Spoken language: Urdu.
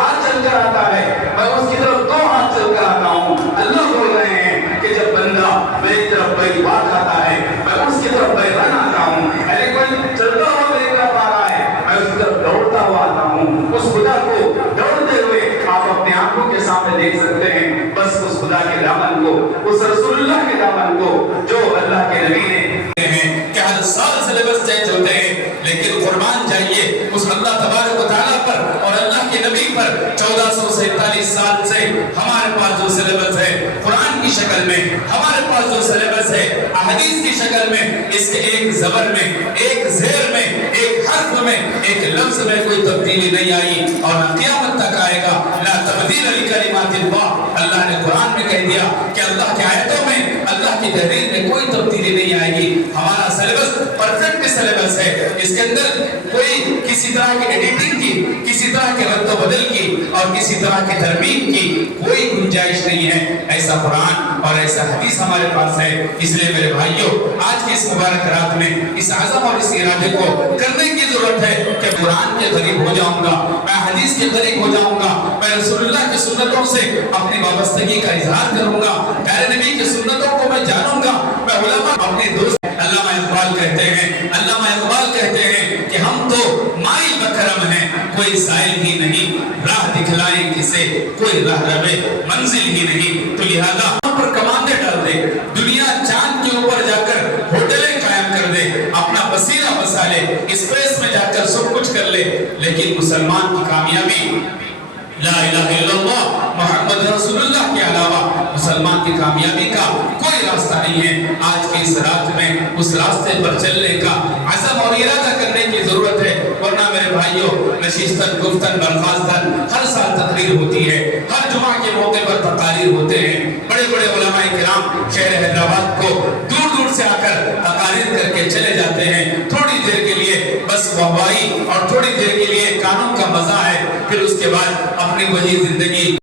ہاتھ چل کر آتا ہے میں اس کی طرف دو ہاتھ چل کر آتا ہوں. اللہ بول رہے ہیں کہ جب بندہ میری طرف بڑی بات آتا ہے میں اس کی طرف بحران آتا ہوں. ارے کوئی چلتا ہوا میری طرف آ رہا ہے میں اس کی طرف دوڑتا ہوا آتا ہوں. اس خدا کو دوڑتے ہوئے آپ اپنے آنکھوں کے سامنے دیکھ سکتے ہیں. بس اس خدا کے دامن کو, اس رسول اللہ کے دامن کو جو اللہ کے نبی نے ہیں کہ ہر سال سلیبس چینج ہوتے ہیں, لیکن قربان جائیے اس اللہ تبارک و تعالیٰ پر اور اللہ کے نبی پر 1447 سال سے ہمارے پاس جو سلیبس ہے قرآن کی شکل میں, ہمارے پاس جو سلیبس ہے احادیث کی شکل میں, اس کے ایک زبر میں, ایک زیر میں, ایک حرف میں, ایک لفظ میں کوئی تبدیلی نہیں آئی اور نہ قیامت تک آئے گا. لا تبدیل لکلمات اللہ, اللہ نے قرآن میں کہہ دیا کہ اللہ کی آیتوں میں, اللہ کی تحریر میں کوئی تبدیلی نہیں آئے گی. ہمارا سلیبس پرفیکٹ سلیبس ہے, اس کے اندر کوئی کسی طرح کی ایڈیٹنگ کی, کسی طرح کے رد و بدل کی اور کسی طرح کی ترمیم کی کوئی گنجائش نہیں ہے. ایسا قرآن اور ایسا حدیث ہمارے پاس ہے. اس لیے میرے بھائیوں, آج کی اس مبارک رات میں اس عزم اور اس ارادے کو کرنے کی ضرورت ہے کہ قرآن کے قریب ہو جاؤں گا, میں حدیث کے قریب ہو جاؤں گا, میں رسول اللہ کی سنتوں سے اپنی وابستگی کا اظہار کروں گا, پیارے نبی کی سنتوں کو میں جانوں گا, میں علماء اپنے دوست. علامہ اقبال کہتے ہیں, علامہ اقبال کہتے ہیں کہ ہم تو مائل بکرم ہیں, کوئی سائل ہی نہیں, راہ دکھلائیں کسے کوئی راہ رہے منزل ہی نہیں. تو لہذا پر کماندے ڈال دے, دنیا چاند کے اوپر جا کر ہوٹلیں قائم کر دے, اپنا بسیرہ بسا لے, اسپیس میں جا کر سب کچھ کر لے, لیکن مسلمان کی کامیابی لا الہ الا اللہ محمد رسول اللہ کے علاوہ مسلمان کی کامیابی کا کوئی راستہ نہیں ہے. آج کی اس رات میں اس راستے پر چلنے کا عزم اور ارادہ کرنے کی ضرورت ہے, ورنہ میرے بھائیوں نشستن گفتن برخاستن ہر سال تقریر ہوتی ہے, ہر جمعہ کے موقع پر تقاریر ہوتے ہیں. بڑے بڑے علماء کرام شہر حیدرآباد کو دور دور سے آ کر تقاریر کر کے چلے جاتے ہیں, تھوڑی دیر کے لیے بس واہوائی اور تھوڑی دیر کے لیے کانوں کا مزہ ہے, پھر اس کے بعد اپنی وہی زندگی